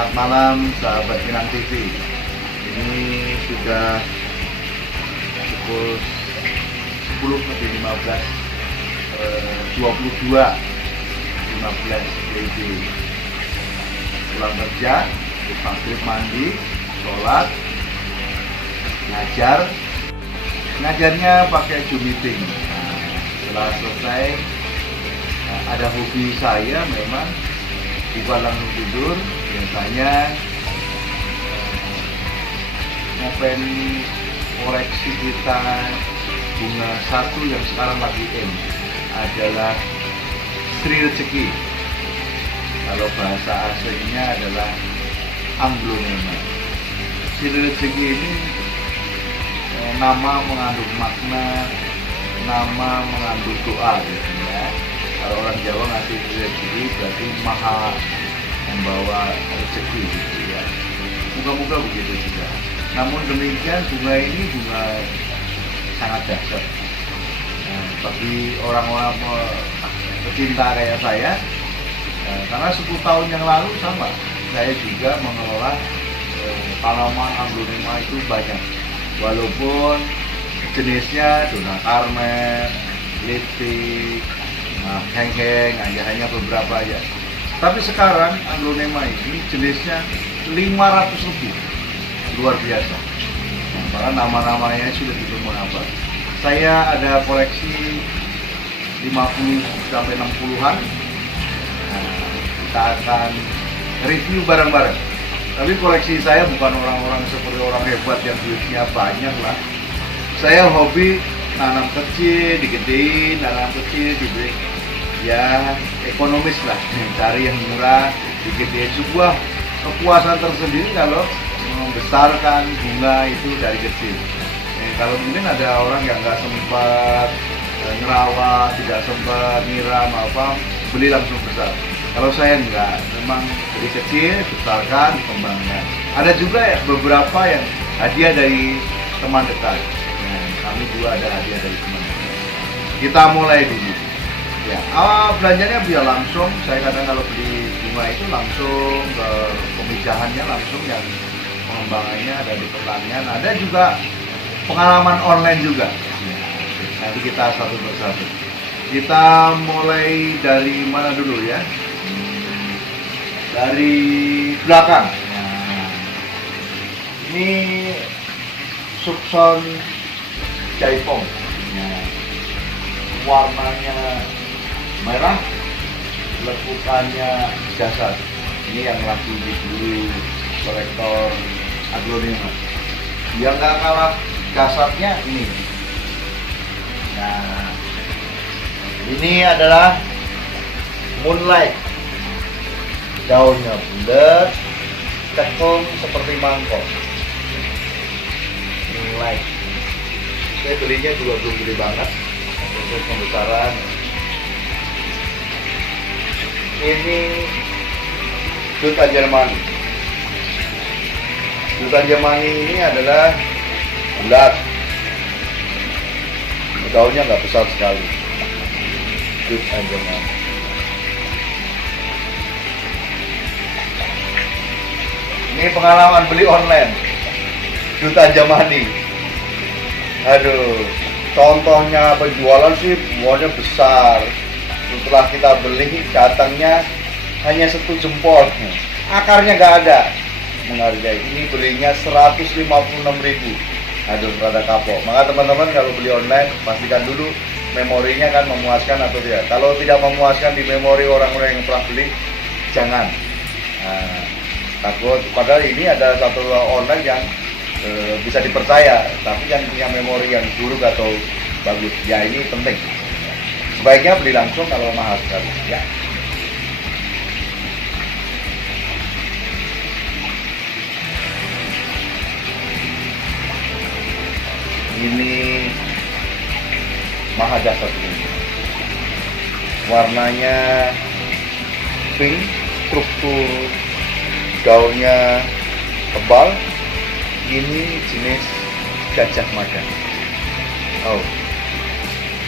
Selamat malam sahabat Minang TV. Ini sudah pukul 10:15 22 15 WIB. Pulang kerja, maghrib mandi, sholat, ngajarnya pakai Zoom meeting. Setelah selesai, ada hobi saya memang bukan langsung tidur, biasanya ngopen koleksi kita bunga satu yang sekarang lagi adalah Sri Rezeki. Kalau bahasa aslinya adalah Aglaonema. Sri Rezeki ini nama mengandung makna, nama mengandung doa gitu ya. Kalau orang Jawa ngasih rezeki berarti maha membawa rezeki gitu ya. Moga-moga begitu juga. Namun demikian bunga ini bunga sangat dahsyat. Bagi orang-orang pecinta kayak saya, karena 10 tahun yang lalu sama, saya juga mengelola tanaman Aglaonema itu banyak. Walaupun jenisnya Dona Carmen, Lipstick, heng-heng, hanya beberapa aja. Tapi sekarang Aglaonema ini jenisnya 500 lebih, luar biasa. Bahkan nama-namanya sudah ditemu apa. Saya ada koleksi 50 sampai 60-an. Kita akan review bareng-bareng. Tapi koleksi saya bukan orang-orang seperti orang hebat yang duitnya banyak lah. Saya hobi nanam kecil, digedein, nanam kecil, dibeli, ya ekonomis lah, cari yang murah, digedein. Sebuah kepuasan tersendiri kalau membesarkan bunga itu dari kecil. Kalau mungkin ada orang yang nggak sempat ngerawat, tidak sempat nyiram apa, beli langsung besar. Kalau saya enggak, memang dari kecil, besarkan, kembangkan. Ada juga ya beberapa yang hadiah dari teman dekat. Kami juga ada hadiah dari teman. Kita mulai dulu. Ya, belanjanya biar langsung. Saya kadang kalau beli bunga itu langsung ke pemijahannya langsung, yang pengembangannya ada di pertanian. Ada juga pengalaman online juga. Nanti kita satu persatu. Kita mulai dari mana dulu ya? Dari belakang. Ini Sukson Jaipong. Warnanya merah, lekukannya jasad. Ini yang lagi diburu kolektor Aglaonema. Yang nggak kalah jasadnya ini. Nah, ini adalah Moonlight. Daunnya bulat, cekung seperti mangkok. Moonlight. Saya belinya juga belum gede banget untuk pembesaran. Ini Duta Jermani. Duta Jermani ini adalah bulat. Daunnya nggak besar sekali. Duta Jermani. Ini pengalaman beli online. Duta Jermani. Aduh, contohnya penjualan sih buahnya besar. Setelah kita beli, datangnya hanya 1 jempol. Akarnya nggak ada. Menghargai. Ini belinya 156.000. Aduh, rada kapok. Maka teman-teman kalau beli online, pastikan dulu memorinya kan memuaskan atau tidak. Kalau tidak memuaskan di memori orang-orang yang pernah beli, jangan. Takut. Padahal ini ada satu online yang bisa dipercaya, tapi yang punya memori yang buruk atau bagus. Ya, ini penting. Sebaiknya beli langsung kalau mahal sekali. Ya. Ini Mahajasa ini. Warnanya pink, struktur daunnya tebal. Ini jenis Gajah Mada. Oh,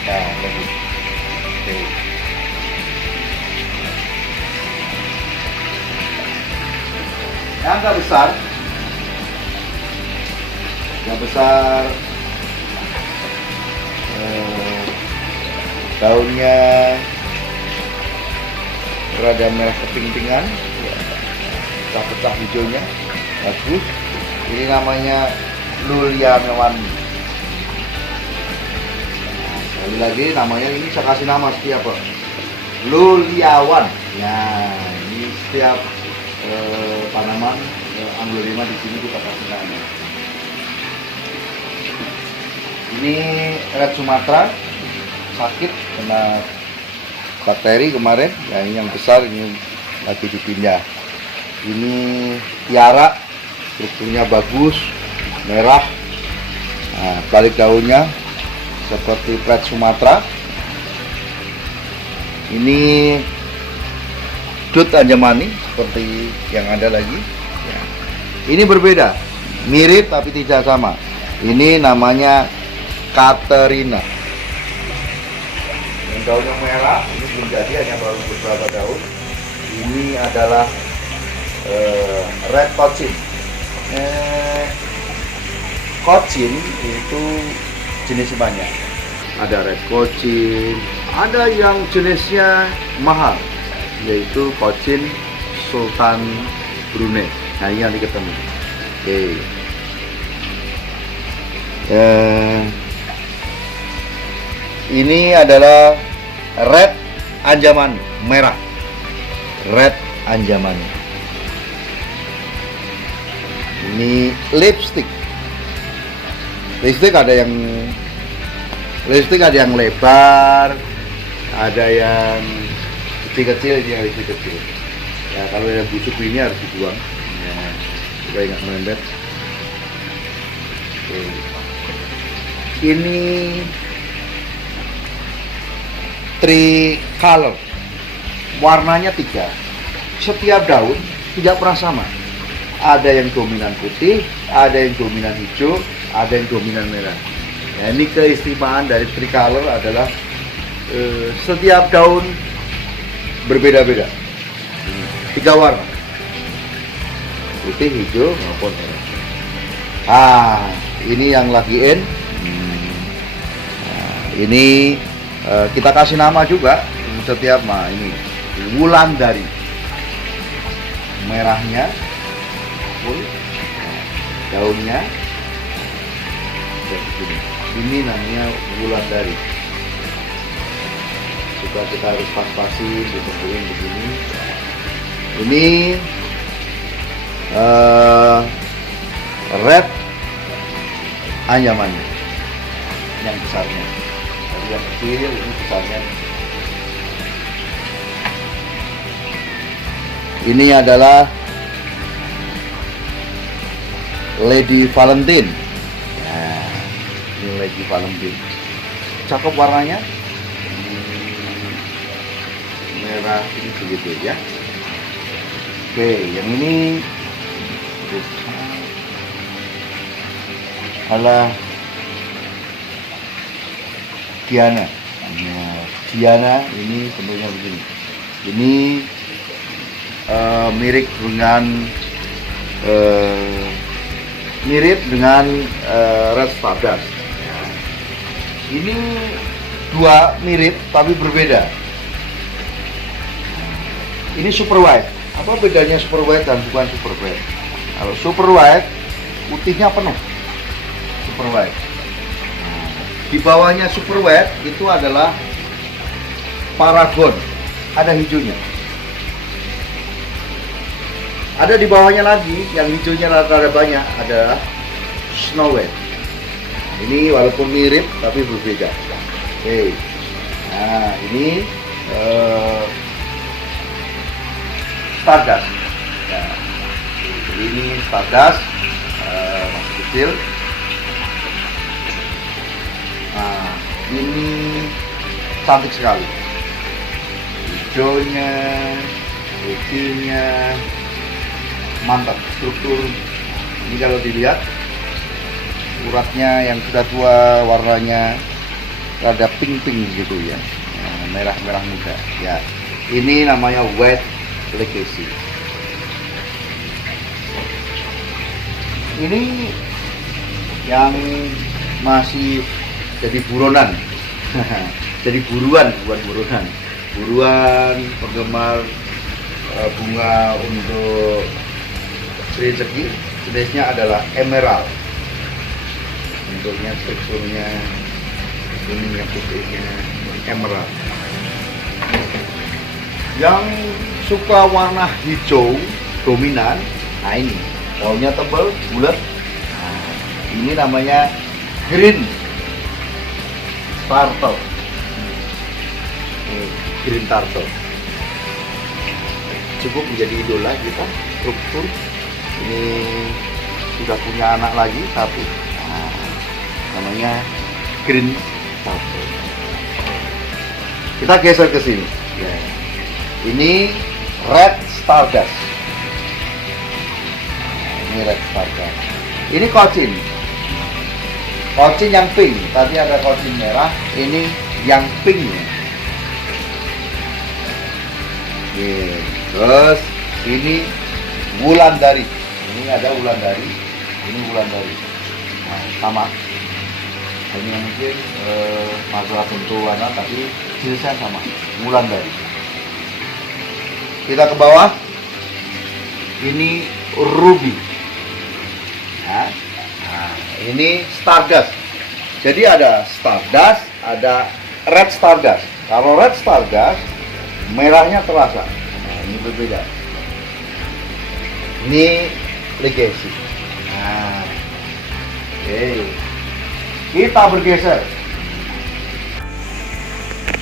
nah lagi. Oke. yang agak besar, daunnya rada merah keping-pingan, pecah-pecah hijaunya, bagus. Ini namanya Lulianawan. Sekali lagi namanya ini saya kasih nama setiap Luliawan. Nah, ini setiap tanaman Anglorema di sini kita kasih nama. Ini red Sumatera sakit kena bakteri kemarin. Ya, ini yang besar ini lagi dipindah. Ini tiara, strukturnya bagus, merah. Nah, balik daunnya seperti red Sumatera. Ini Dut Anjamani seperti yang ada lagi. Ya. Ini berbeda, mirip tapi tidak sama. Ini namanya Katerina. Yang daunnya merah, ini belum jadi, hanya baru beberapa daun. Ini adalah red Cochin. Cochin itu jenisnya banyak. Ada red Cochin, ada yang jenisnya mahal, yaitu Cochin Sultan Brunei. Nah, ini nanti ketemu. Oke. Ini adalah red Anjamani merah, red Anjamani. Ini lipstick ada yang lebar, ada yang kecil-kecil, ini yang kecil-kecil. Ya, kalau yang busuk ini harus dibuang, ya, supaya nggak merembet. Oke. Ini tricolor, warnanya 3. Setiap daun tidak pernah sama. Ada yang dominan putih, ada yang dominan hijau, ada yang dominan merah. Ya, ini keistimewaan dari tricolor adalah setiap daun berbeda-beda. 3 warna, putih, hijau, maupun merah. Ini yang lagi in. Ini kita kasih nama juga setiap, ini Wulandari, merahnya, daunnya begini. Ini namanya Wulandari. Juga kita harus pas-pasin, ditentuin begini. Ini red Anjamani yang besarnya. Tadi yang kecil, ini besarnya. Ini adalah Lady Valentine. Nah, ini Lady Valentine. Cakep warnanya. Merah ini begitu ya. Oke, yang ini adalah Diana. Diana ini bentuknya begini. Ini mirip dengan red Fadas. Ini dua mirip tapi berbeda. Ini super white. Apa bedanya super white dan bukan super white? Kalau super white putihnya penuh. Super white. Di bawahnya super white itu adalah paragon, ada hijaunya. Ada di bawahnya lagi yang hijaunya rada banyak, ada snow white. Ini walaupun mirip tapi berbeda. Oke. Nah, ini Stardust. Nah, ini Stardust masih kecil. Nah, ini cantik sekali. Hijaunya, putihnya, mantap. Struktur ini kalau dilihat, uratnya yang sudah tua, warnanya rada pink-pink gitu ya. Nah, merah-merah muda. Ya, ini namanya White Legacy. Ini yang masih jadi buronan. Jadi buruan, bukan buronan. Buruan penggemar bunga untuk rezeki. Jenisnya adalah emerald. Bentuknya, teksturnya, kuningnya, putihnya, emerald. Yang suka warna hijau dominan, nah ini pohonnya tebal, bulat. Nah, ini namanya green turtle. Green turtle cukup menjadi idola kita. Struktur ini sudah punya anak lagi satu. Nah, namanya green turtle. Kita geser ke sini. Ya. Ini red stardust. Ini red stardust. Ini kocin. Kocin yang pink. Tadi ada kocin merah. Ini yang pink. Terus ini wulandari. Ini ada wulandari. Ini wulandari. Nah, sama. Ini yang mungkin masalah bentuk warna, tapi jenisnya sama. Wulandari. Kita ke bawah. Ini ruby. Nah, ini stardust. Jadi ada stardust, ada red stardust. Kalau red stardust, merahnya terasa. Nah, ini berbeda. Ini legacy. Nah, oke. Kita bergeser.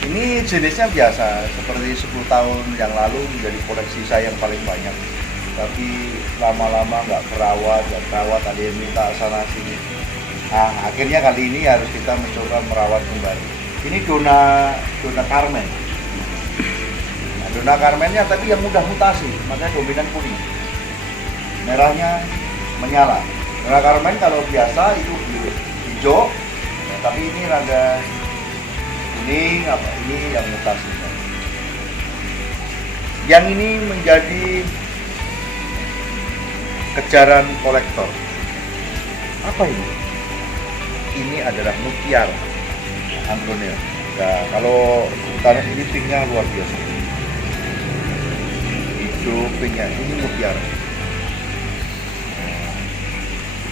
Ini jenisnya biasa, seperti 10 tahun yang lalu menjadi koleksi saya yang paling banyak. Tapi lama-lama nggak terawat, ada yang minta sana sini. Nah, akhirnya kali ini harus kita mencoba merawat kembali. Ini Donna Carmen. Nah, Donna Carmennya tapi yang mudah mutasi, makanya dominan kuning. Merahnya menyala. Donna Carmen kalau biasa itu hijau, nah, tapi ini rada kuning, ini yang mutasinya. Yang ini menjadi kejaran kolektor. Apa ini? Ini adalah mutiara Ambronia. Nah, kalau utara ini pinknya luar biasa. Hijau pinknya, ini mutiara.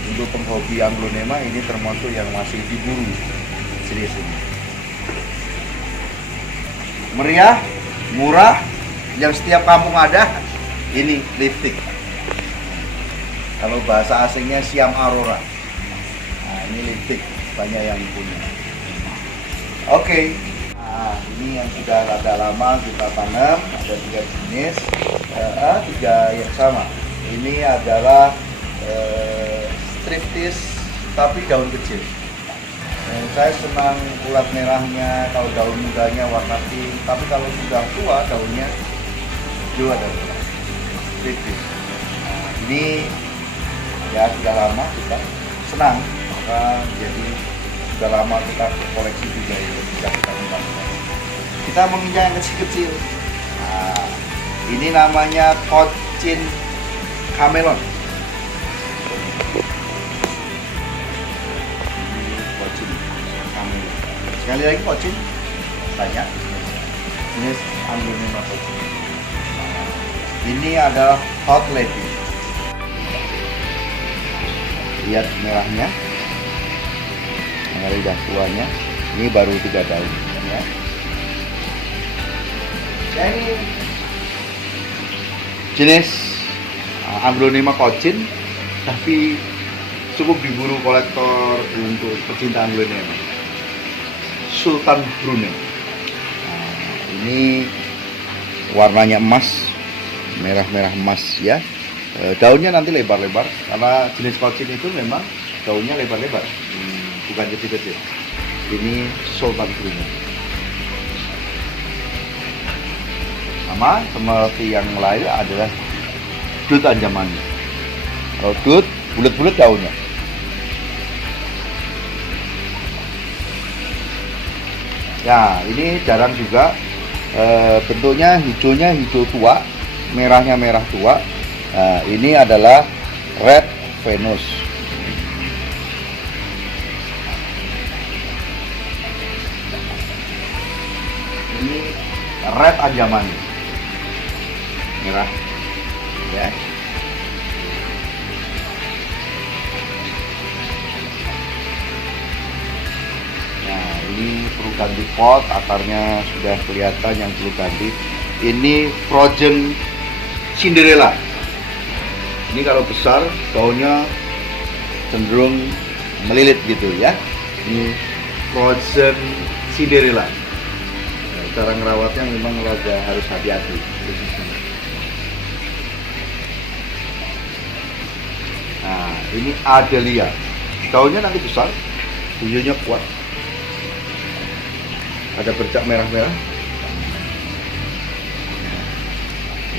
Untuk penghobi Aglaonema ini termasuk yang masih diburu jenis ini. Meriah, murah, yang setiap kampung ada. Ini lipstick. Kalau bahasa asingnya Siam Aurora. Nah, ini lipstick, banyak yang punya. Oke. Nah, ini yang sudah rada lama kita tanam, ada 3 jenis, 3 yang sama. Ini adalah striptease tapi daun kecil. Saya senang ulat merahnya, kalau daun mudanya warna pink, tapi kalau sudah tua daunnya hijau ada striptease. Nah, ini ya sudah lama kita senang, maka jadi sudah lama kita koleksi juga itu bisa kita kembangkan. Kita menginjak yang kecil-kecil. Nah, ini namanya kocin camelon. Sekali lagi kocin banyak jenis Aglaonema kocin. Ini ada hot lady. Lihat merahnya, yang lidah tuanya. Ini baru 3 daun ya. Ini jenis Aglaonema kocin, tapi cukup diburu kolektor untuk pecinta Aglaonema. Sultan Brunei. Nah, ini warnanya emas, merah-merah emas ya. Daunnya nanti lebar-lebar karena jenis kocin itu memang daunnya lebar-lebar, bukan kecil-kecil. Ini Sultan Brunei. Sama seperti yang lain adalah dut anjamani. Kalau dut bulat-bulat daunnya. Ya, ini jarang juga. Bentuknya hijaunya hijau tua, merahnya merah tua. Nah, ini adalah Red Venus. red anjamani merah ya. Nah ini perlu ganti pot, akarnya sudah kelihatan yang perlu ganti. Ini frozen Cinderella. Ini kalau besar daunnya cenderung melilit gitu ya. Ini frozen Cinderella. Nah, cara ngerawatnya memang harus hati-hati. Nah ini Adelia, daunnya nanti besar, buyunya kuat, ada bercak merah-merah.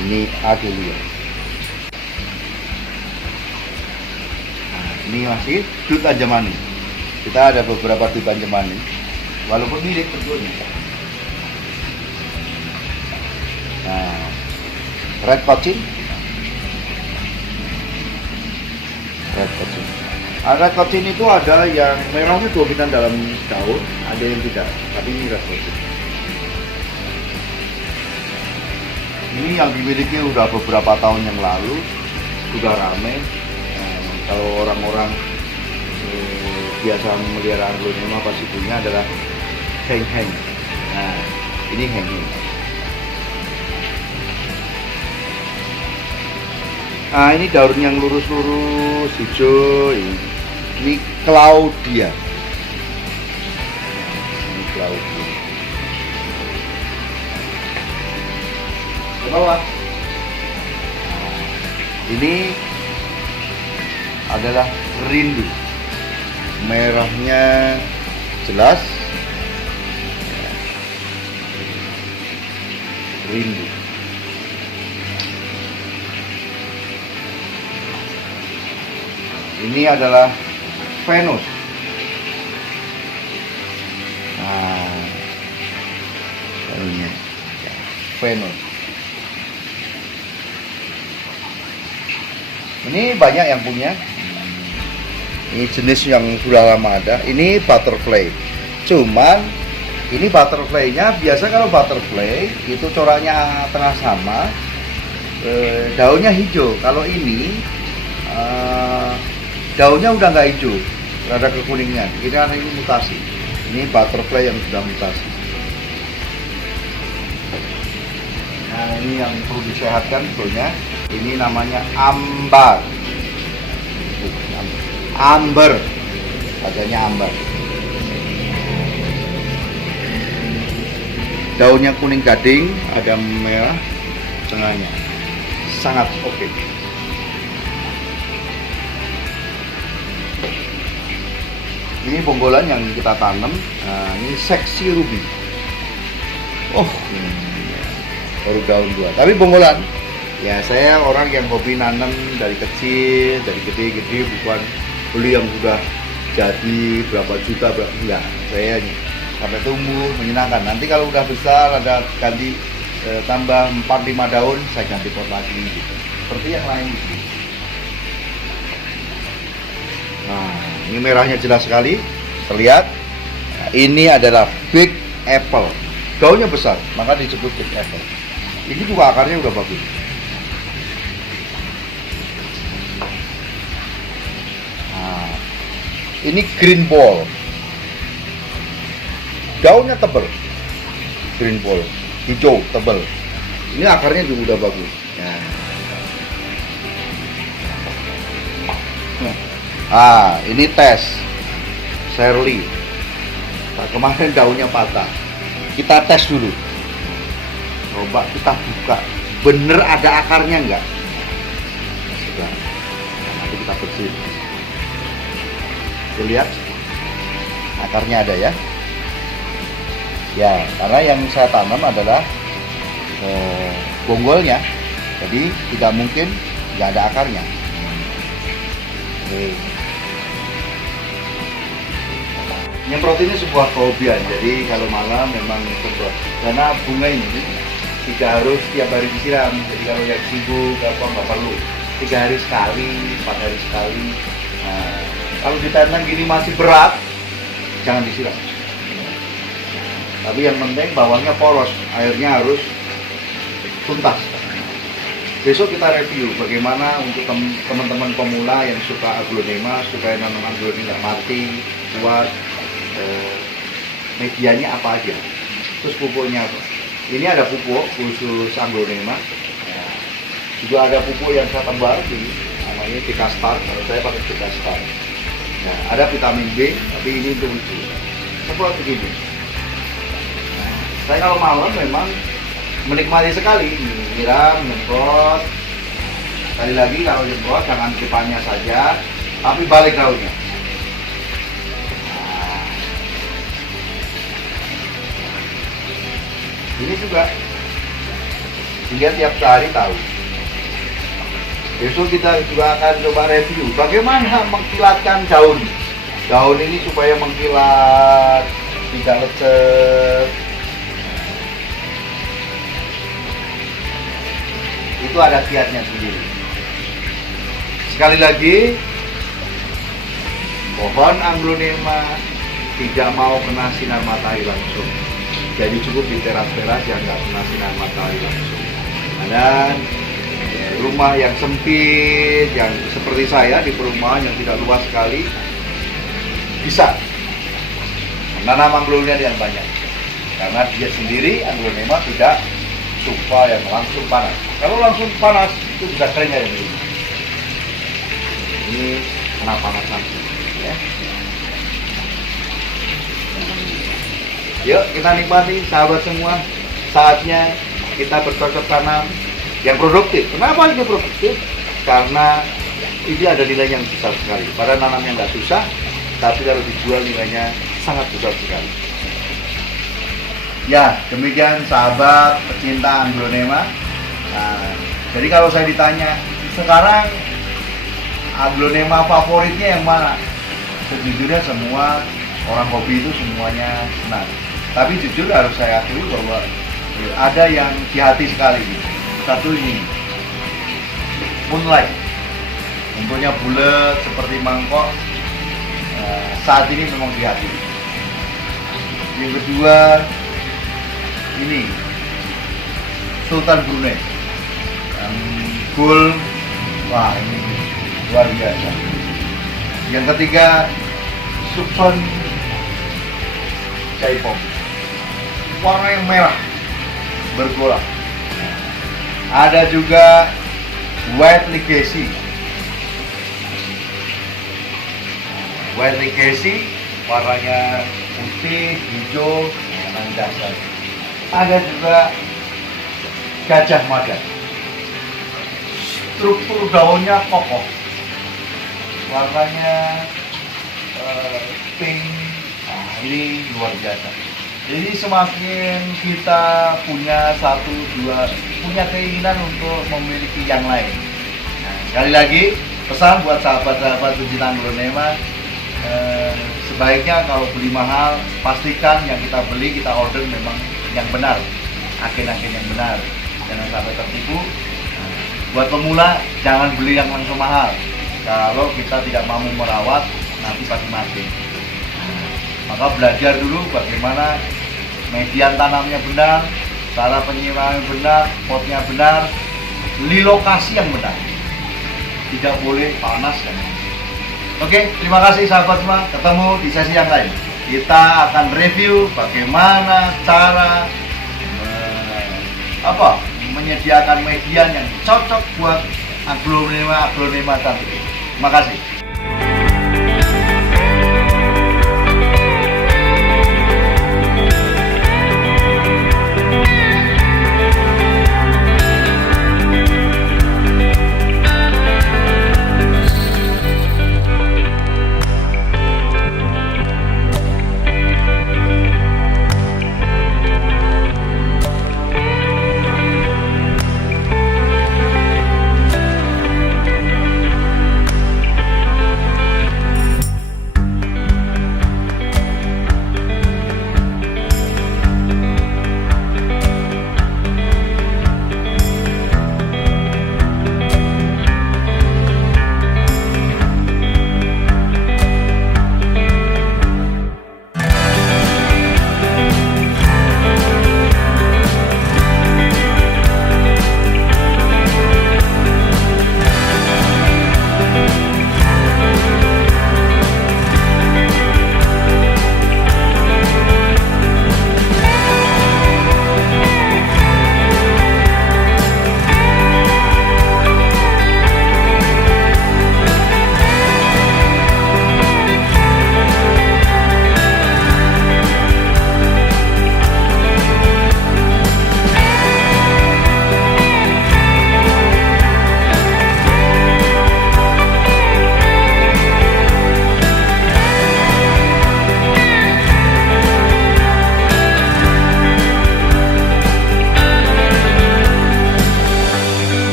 Ini Adelia. Nah, ini masih dut anjamani. Kita ada beberapa dut anjamani, walaupun mirip bentuknya. Nah, red cochin. Red cochin. Red cochin itu ada yang merahnya dominan dalam daun, ada yang tidak. Tapi ini red cochin. Ini yang dimiliki udah beberapa tahun yang lalu, sudah rame. Kalau orang-orang biasa memelihara aglonema pasti punya adalah heng-heng. Nah, ini heng-heng. Nah, ini daun yang lurus-lurus hijau. Ini Claudia. Ini Claudia. Ke bawah. Nah, ini adalah rindu. Merahnya jelas. Rindu. Ini adalah Venus. Nah, ini Venus. Ini banyak yang punya. Ini jenis yang sudah lama ada. Ini butterfly. Cuman ini butterfly-nya biasa kalau butterfly itu coraknya tengah sama, daunnya hijau. Kalau ini daunnya udah nggak hijau, ada kekuningan. Ini karena ini mutasi. Ini butterfly yang sudah mutasi. Nah ini yang perlu disehatkan sebetulnya. Ini namanya ambar. Amber, bacanya ambar. Daunnya kuning gading, ada merah tengahnya. Sangat oke. Ini bonggolan yang kita tanam. Nah, ini seksi ruby. Oh, baru daun 2. Tapi bonggolan. Ya, saya orang yang hobi nanam dari kecil, dari gede-gede, bukan beli yang sudah jadi berapa juta, enggak. Saya sampai tumbuh menyenangkan. Nanti kalau udah besar ada ganti tambah 4-5 daun, saya ganti pot lagi gitu. Seperti yang lain gitu. Nah, ini merahnya jelas sekali terlihat. Nah, ini adalah big apple. Daunnya besar, maka disebut big apple. Ini juga akarnya udah bagus. Nah, ini green ball. Daunnya tebal. Green ball, hijau tebal. Ini akarnya juga udah bagus. Nah, ini tes Shirley. Nah, kemarin daunnya patah. Kita tes dulu. Coba kita buka. Bener ada akarnya enggak? Sudah. Nanti kita bersihin. Kita lihat akarnya ada ya. Ya, karena yang saya tanam adalah bonggolnya, jadi tidak mungkin nggak ada akarnya. Oke. Nyemprot ini sebuah kehobian, jadi kalau malam memang semprot. Karena bunga ini tidak harus tiap hari disiram, jadi kalau yang sibuk apa nggak perlu. 3 hari sekali, 4 hari sekali. Nah, kalau ditanam gini masih berat, jangan disiram. Tapi yang penting bawahnya poros, airnya harus tuntas. Besok kita review bagaimana untuk teman-teman pemula yang suka aglonema, supaya tanaman aglonema nggak mati, kuat. Medianya apa aja, terus pupuknya apa. Ini ada pupuk khusus aglonema. Juga ada pupuk yang saya tambah lagi, namanya Dekastar. Kalau saya pakai Dekastar. Nah, ada vitamin B, tapi ini untuk itu. Seperti begini. Nah, saya kalau malam memang menikmati sekali nyiram, nyemprot. Sekali lagi kalau nyemprot jangan depannya saja, tapi balik daunnya. Nah, ini juga sehingga tiap hari tahu. Besok kita juga akan coba review bagaimana mengkilatkan daun. Daun ini supaya mengkilat, tidak lecet. Itu ada kiatnya sendiri. Sekali lagi, pohon aglonema tidak mau kena sinar matahari langsung. Jadi cukup di teras-teras yang nggak kena sinar matahari langsung. Dan rumah yang sempit, yang seperti saya di perumahan yang tidak luas sekali, bisa menanam aglonema yang banyak. Karena dia sendiri aglonema tidak suka yang langsung panas. Kalau langsung panas itu bisa kering ya ini. Ini kena panas langsung. Ya. Yuk kita nikmati sahabat semua. Saatnya kita bercocok tanam yang produktif. Kenapa ini produktif? Karena ini ada nilai yang besar sekali. Pada nanamnya nggak susah, tapi kalau dijual nilainya sangat besar sekali. Ya, demikian sahabat pecinta aglonema. Nah, jadi kalau saya ditanya, sekarang aglonema favoritnya yang mana? Sejujurnya semua orang hobi itu semuanya senang. Tapi jujur harus saya akui bahwa ada yang di hati sekali. Satu ini, Moonlight. Bentuknya bulat seperti mangkok. Saat ini memang di hati. Yang kedua, ini Sultan Brunei. Full, wah ini luar biasa. Yang ketiga, Subson Jaipong. Warna yang merah bergolak. Ada juga White Legacy. White Legacy warnanya putih, hijau, dengan dasar. Ada juga Gajah Mada. Struktur daunnya kokoh. Warnanya pink. Nah, ini luar biasa. Jadi semakin kita punya punya keinginan untuk memiliki yang lain. Nah, sekali lagi pesan buat sahabat-sahabat pecinta aglonema, sebaiknya kalau beli mahal pastikan yang kita beli, kita order memang yang benar, agen-agen yang benar, jangan sampai tertipu. Nah, buat pemula jangan beli yang langsung mahal. Kalau kita tidak mampu merawat, nanti pasti mati. Maka belajar dulu bagaimana median tanamnya benar, cara penyiraman benar, potnya benar, di lokasi yang benar. Tidak boleh panas dan Oke, terima kasih sahabat semua. Ketemu di sesi yang lain. Kita akan review bagaimana cara menyediakan median yang cocok buat aglonema cantik. Terima kasih.